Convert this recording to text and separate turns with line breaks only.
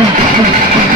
Thank you.